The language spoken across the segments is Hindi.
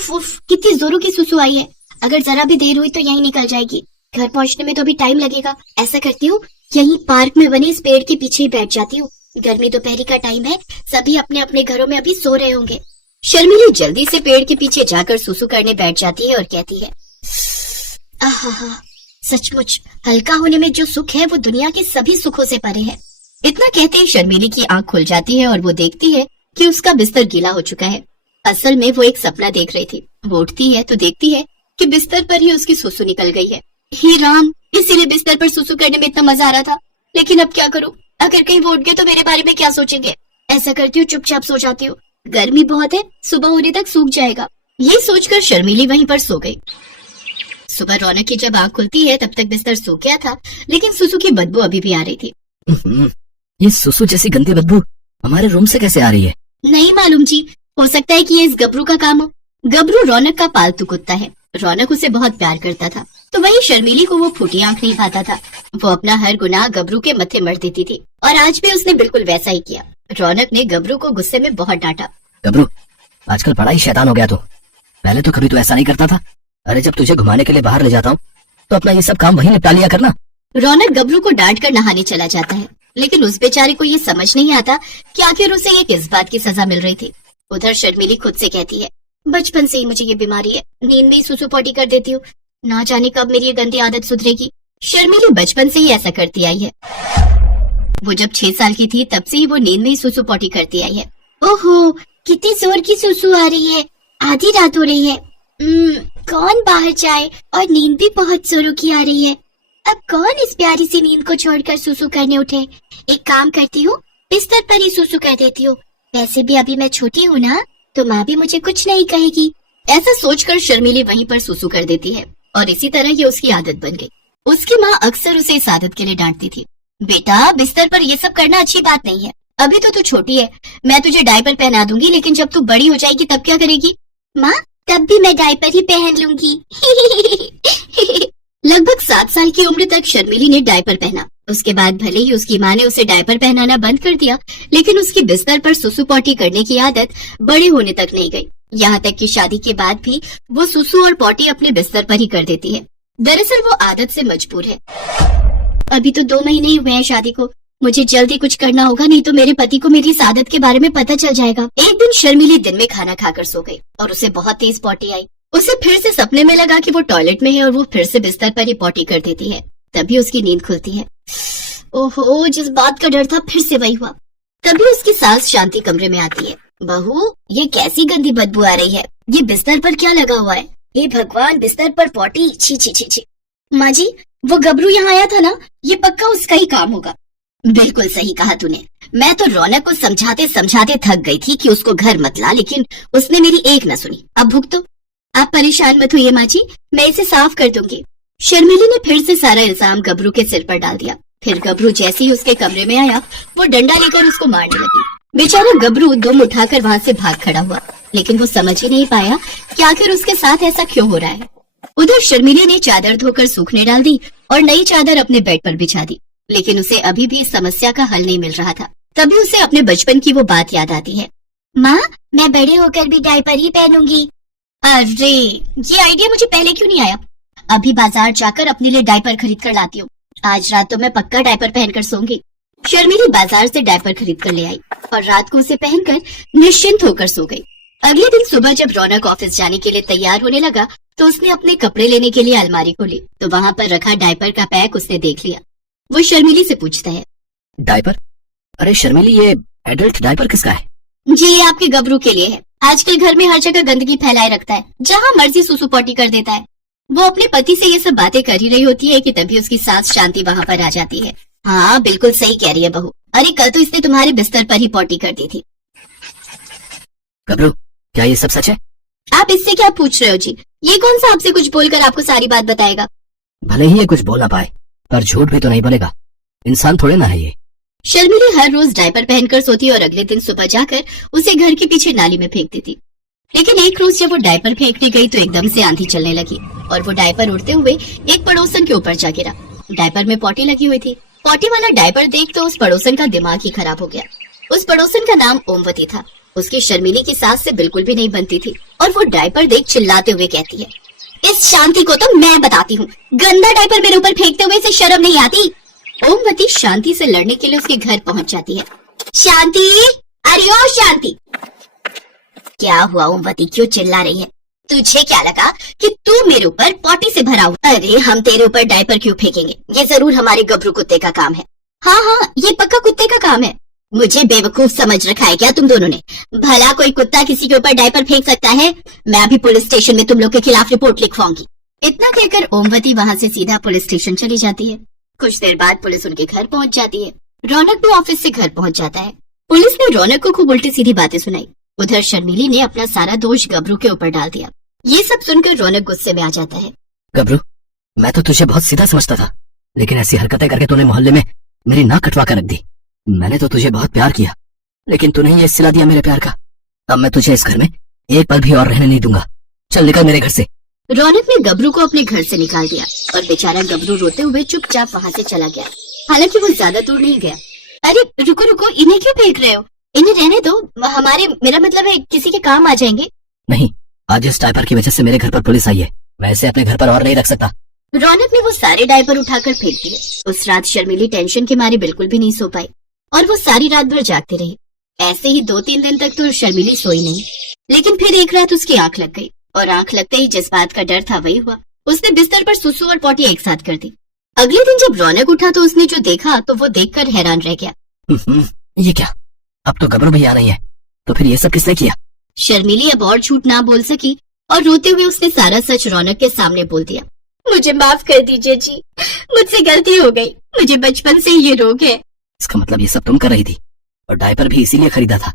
उफ उफ, कितनी जोरों की सुसु आई है। अगर जरा भी देर हुई तो यहीं निकल जाएगी। घर पहुंचने में तो अभी टाइम लगेगा। ऐसा करती हूँ, यहीं पार्क में बने इस पेड़ के पीछे ही बैठ जाती हूँ। गर्मी दोपहरी का टाइम है, सभी अपने अपने घरों में अभी सो रहे होंगे। शर्मिली जल्दी से पेड़ के पीछे जाकर सुसु करने बैठ जाती है और कहती है, आहा, सचमुच हल्का होने में जो सुख है वो दुनिया के सभी सुखों से परे है। इतना कहते ही शर्मिली की आंख खुल जाती है और वो देखती है कि उसका बिस्तर गीला हो चुका है। असल में वो एक सपना देख रही थी। वो उठती है तो देखती है कि बिस्तर पर ही उसकी सुसु निकल गई है। हे राम, इसीलिए बिस्तर पर सुसु करने में इतना मजा आ रहा था। लेकिन अब क्या करूं? अगर कहीं वो उठ गए तो मेरे बारे में क्या सोचेंगे? ऐसा करती हूँ, चुपचाप सो जाती हूँ। गर्मी बहुत है, सुबह होने तक सूख जाएगा। ये सोचकर शर्मिली वहीं पर सो गई। सुबह रौनक की जब आंख खुलती है तब तक बिस्तर सूख गया था, लेकिन सुसु की बदबू अभी भी आ रही थी। ये सुसु जैसी गंदी बदबू हमारे रूम से कैसे आ रही है? नहीं मालूम जी, हो सकता है कि ये इस गबरू का काम हो। गबरू रौनक का पालतू कुत्ता है। रौनक उसे बहुत प्यार करता था, तो वही शर्मिली को वो फूटी आंख नहीं पाता था। वो अपना हर गुनाह गबरू के मत्थे मर देती थी और आज भी उसने बिल्कुल वैसा ही किया। रौनक ने गबरू को गुस्से में बहुत डांटा। गबरू, आजकल बड़ा ही शैतान हो गया तू। पहले तो कभी तू ऐसा नहीं करता था। अरे जब तुझे घुमाने के लिए बाहर ले जाता हूँ तो अपना ये सब काम वही निपटा लिया करना। रौनक गबरू को डांट कर नहाने चला जाता है, लेकिन उस बेचारे को ये समझ नहीं आता कि आखिर उसे ये किस बात की सजा मिल रही थी। उधर शर्मिली खुद से कहती है, बचपन से ही मुझे ये बीमारी है, नींद में ही सुसु पोटी कर देती हूँ। ना जाने कब मेरी ये गंदी आदत सुधरेगी। शर्मिली बचपन से ही ऐसा करती आई है। वो जब 6 साल की थी तब से ही वो नींद में ही सुसु पोटी करती आई है। ओहो, कितनी जोर की सुसु आ रही है। आधी रात हो रही है। कौन बाहर जाए, और नींद भी बहुत जोरों की आ रही है। अब कौन इस प्यारी सी नींद को छोड़कर सुसु करने उठे। एक काम करती हूँ, बिस्तर पर ही सुसु कर देती हूँ। वैसे भी अभी मैं छोटी हूँ ना, तो माँ भी मुझे कुछ नहीं कहेगी। ऐसा सोचकर शर्मिली वहीं पर सुसु कर देती है और इसी तरह ये उसकी आदत बन गई। उसकी माँ अक्सर उसे इस आदत के लिए डांटती थी। बेटा, बिस्तर पर ये सब करना अच्छी बात नहीं है। अभी तो तू छोटी है, मैं तुझे डायपर पहना दूंगी, लेकिन जब तू बड़ी हो जाएगी तब क्या करेगी? माँ, तब भी मैं डायपर ही पहन लूंगी। लगभग 7 साल की उम्र तक शर्मिली ने डायपर पहना। उसके बाद भले ही उसकी माँ ने उसे डायपर पहनाना बंद कर दिया, लेकिन उसकी बिस्तर पर सुसु पॉटी करने की आदत बड़े होने तक नहीं गई। यहाँ तक कि शादी के बाद भी वो सुसु और पॉटी अपने बिस्तर पर ही कर देती है। दरअसल वो आदत से मजबूर है। अभी तो 2 महीने ही हुए हैं शादी को। मुझे जल्दी कुछ करना होगा, नहीं तो मेरे पति को मेरी इस आदत के बारे में पता चल जाएगा। एक दिन शर्मिली दिन में खाना खाकर सो गई और उसे बहुत तेज पॉटी आई। उसे फिर से सपने में लगा कि वो टॉयलेट में है और वो फिर से बिस्तर पर ही पॉटी कर देती है। तभी उसकी नींद खुलती है। ओहो, जिस बात का डर था फिर से वही हुआ। तभी उसकी सास शांति कमरे में आती है। बहू, ये कैसी गंदी बदबू आ रही है? ये बिस्तर पर क्या लगा हुआ है? हे भगवान, बिस्तर पर पॉटी, छी छी छी छी। माँ जी, वो गबरू यहाँ आया था ना, ये पक्का उसका ही काम होगा। बिल्कुल सही कहा तूने। मैं तो रौनक को समझाते समझाते थक गई थी कि उसको घर मत ला, लेकिन उसने मेरी एक न सुनी। अब भुगतो। आप परेशान मत होइए माँ जी, मैं इसे साफ कर दूंगी। शर्मिली ने फिर से सारा इल्जाम गबरू के सिर पर डाल दिया। फिर गबरू जैसे ही उसके कमरे में आया, वो डंडा लेकर उसको मारने लगी। बेचारा गबरू दुम उठाकर वहाँ से भाग खड़ा हुआ, लेकिन वो समझ ही नहीं पाया कि आखिर उसके साथ ऐसा क्यों हो रहा है। उधर शर्मिली ने चादर धोकर सूखने डाल दी और नई चादर अपने बेड पर बिछा दी, लेकिन उसे अभी भी इस समस्या का हल नहीं मिल रहा था। तभी उसे अपने बचपन की वो बात याद आती है। माँ, मैं बड़े होकर भी डायपर ही पहनूंगी। अरे, ये आइडिया मुझे पहले क्यों नहीं आया? अभी बाजार जाकर अपने लिए डायपर खरीद कर लाती हूँ। आज रात तो मैं पक्का डायपर पहनकर सोऊंगी। शर्मिली बाजार से डायपर खरीद कर ले आई और रात को उसे पहनकर निश्चिंत होकर सो गई। अगले दिन सुबह जब रौनक ऑफिस जाने के लिए तैयार होने लगा तो उसने अपने कपड़े लेने के लिए अलमारी खोली, तो वहाँ पर रखा डायपर का पैक उसने देख लिया। वो शर्मिली से पूछता है, डायपर? अरे शर्मिली, ये एडल्ट डायपर किसका है? जी, ये आपके गबरू के लिए है। आजकल घर में हर जगह गंदगी फैलाए रखता है, जहाँ मर्जी सुसु पॉटी कर देता है। वो अपने पति से ये सब बातें कर ही रही होती है कि तभी उसकी सास शांति वहाँ पर आ जाती है। हाँ, बिल्कुल सही कह रही है बहू। अरे कल तो इसने तुम्हारे बिस्तर पर ही पॉटी कर दी थी। गबरू, क्या ये सब सच है? आप इससे क्या पूछ रहे हो जी? ये कौन सा आपसे कुछ बोलकर आपको सारी बात बताएगा? भले ही ये कुछ बोल ना पाए, पर झूठ भी तो नहीं बोलेगा। इंसान थोड़े ना है ये। शर्मिली हर रोज डायपर पहनकर सोती और अगले दिन सुबह जाकर उसे घर के पीछे नाली में फेंक देती। लेकिन एक रोज जब वो डायपर फेंकने गई तो एकदम से आंधी चलने लगी और वो डायपर उड़ते हुए एक पड़ोसन के ऊपर जा गिरा। डायपर में पॉटी लगी हुई थी। पॉटी वाला डायपर देख तो उस पड़ोसन का दिमाग ही खराब हो गया। उस पड़ोसन का नाम ओमवती था। उसकी शर्मिली की सास से बिल्कुल भी नहीं बनती थी। और वो डायपर देख चिल्लाते हुए कहती है, इस शांति को तो मैं बताती हूँ, गंदा डायपर मेरे ऊपर फेंकते हुए इसे शर्म नहीं आती। ओमवती शांति से लड़ने के लिए उसके घर पहुंच जाती है। शांति, अरे ओ शांति। क्या हुआ ओमवती, क्यों चिल्ला रही है? तुझे क्या लगा कि तू मेरे ऊपर पॉटी से भरा हुआ? अरे हम तेरे ऊपर डायपर क्यों फेंकेंगे, ये जरूर हमारे गबरू कुत्ते का काम है। हाँ हाँ, ये पक्का कुत्ते का काम है। मुझे बेवकूफ समझ रखा है क्या तुम दोनों ने? भला कोई कुत्ता किसी के ऊपर डायपर फेंक सकता है? मैं अभी पुलिस स्टेशन में तुम लोग के खिलाफ रिपोर्ट लिखवाऊंगी। इतना कहकर ओमवती वहाँ से सीधा पुलिस स्टेशन चली जाती है। कुछ देर बाद पुलिस उनके घर पहुंच जाती है। रौनक भी ऑफिस से घर पहुंच जाता है। पुलिस ने रौनक को खूब उल्टी सीधी बातें सुनाई। उधर शर्मिली ने अपना सारा दोष गबरू के ऊपर डाल दिया। ये सब सुनकर रौनक गुस्से में आ जाता है। गबरू, मैं तो तुझे बहुत सीधा समझता था, लेकिन ऐसी हरकतें करके तूने मोहल्ले में मेरी नाक कटवा कर रख दी। मैंने तो तुझे बहुत प्यार किया, लेकिन तूने ये सिला दिया मेरे प्यार का। अब मैं तुझे इस घर में एक पल भी और रहने नहीं दूंगा। चल निकल मेरे घर से। रौनक ने गबरू को अपने घर से निकाल दिया और बेचारा गबरू रोते हुए चुपचाप वहाँ से चला गया। हालांकि वो ज्यादा दूर नहीं गया। अरे रुको रुको, इन्हें क्यों फेंक रहे हो? इन्हें रहने दो, मेरा मतलब है किसी के काम आ जाएंगे। नहीं, आज इस डायपर की वजह से मेरे घर पर पुलिस आई है। मैं इसे अपने घर पर और नहीं रख सकता। रौनक ने वो सारे डायपर उठाकर फेंक दिए। उस रात शर्मिली टेंशन के मारे बिल्कुल भी नहीं सो पाई और वो सारी रात भर जागती रही। ऐसे ही 2-3 दिन तक तो शर्मिली सोई नहीं, लेकिन फिर एक रात उसकी आंख लग गई और आंख लगते ही जिस बात का डर था वही हुआ। उसने बिस्तर पर सुसु और पॉटी एक साथ कर दी। अगले दिन जब रौनक उठा तो उसने जो देखा तो वो देखकर हैरान रह गया। ये क्या? अब तो गबरू भी आ रही है, तो फिर ये सब किसने किया? शर्मिली अब और झूठ ना बोल सकी और रोते हुए उसने सारा सच रौनक के सामने बोल दिया। मुझे माफ कर दीजिए जी, मुझसे गलती हो गई। मुझे बचपन से ये रोग है। इसका मतलब ये सब तुम कर रही थी और डायपर भी इसीलिए खरीदा था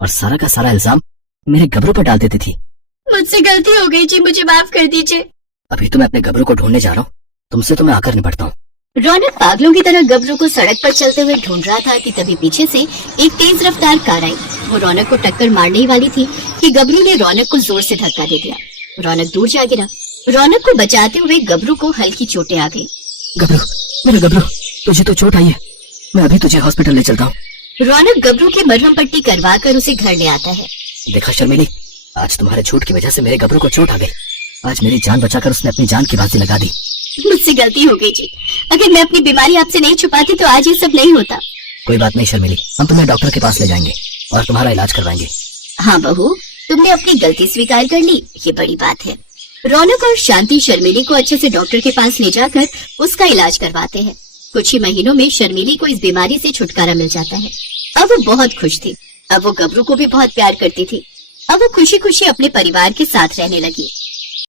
और सारा का सारा इल्जाम मेरे गबरू पर डाल देती थी। मुझसे गलती हो गई जी, मुझे माफ कर दीजिए। अभी तो मैं अपने गबरू को ढूंढने जा रहा हूँ, तुमसे तो मैं आकर निपटता हूँ। रौनक पागलों की तरह गबरू को सड़क पर चलते हुए ढूंढ रहा था कि तभी पीछे से एक तेज रफ्तार कार आई। वो रौनक को टक्कर मारने ही वाली थी कि गबरू ने रौनक को जोर से धक्का दे दिया। रौनक दूर जा गिरा। रौनक को बचाते हुए गबरू को हल्की चोटें आ गई। गबरू, मेरे गबरू, तुझे तो चोट आई है, मैं अभी तुझे हॉस्पिटल ले चलता हूँ। रौनक गबरू की मरहम पट्टी करवा कर उसे घर ले आता है। देखा शर्मिली, आज तुम्हारे झूठ की वजह से मेरे गबरू को चोट आ गई। आज मेरी जान बचाकर उसने अपनी जान की बाजी लगा दी। मुझसे गलती हो गई जी, अगर मैं अपनी बीमारी आपसे नहीं छुपाती तो आज ये सब नहीं होता। कोई बात नहीं शर्मिली, हम तुम्हें डॉक्टर के पास ले जाएंगे और तुम्हारा इलाज करवाएंगे। हाँ बहू, तुमने अपनी गलती स्वीकार कर ली, ये बड़ी बात है। रौनक और शांति शर्मिली को अच्छे से डॉक्टर के पास ले जाकर उसका इलाज करवाते हैं। कुछ ही महीनों में शर्मिली को इस बीमारी से छुटकारा मिल जाता है। अब वो बहुत खुश थी। अब वो गबरू को भी बहुत प्यार करती थी। अब वो खुशी खुशी अपने परिवार के साथ रहने लगी।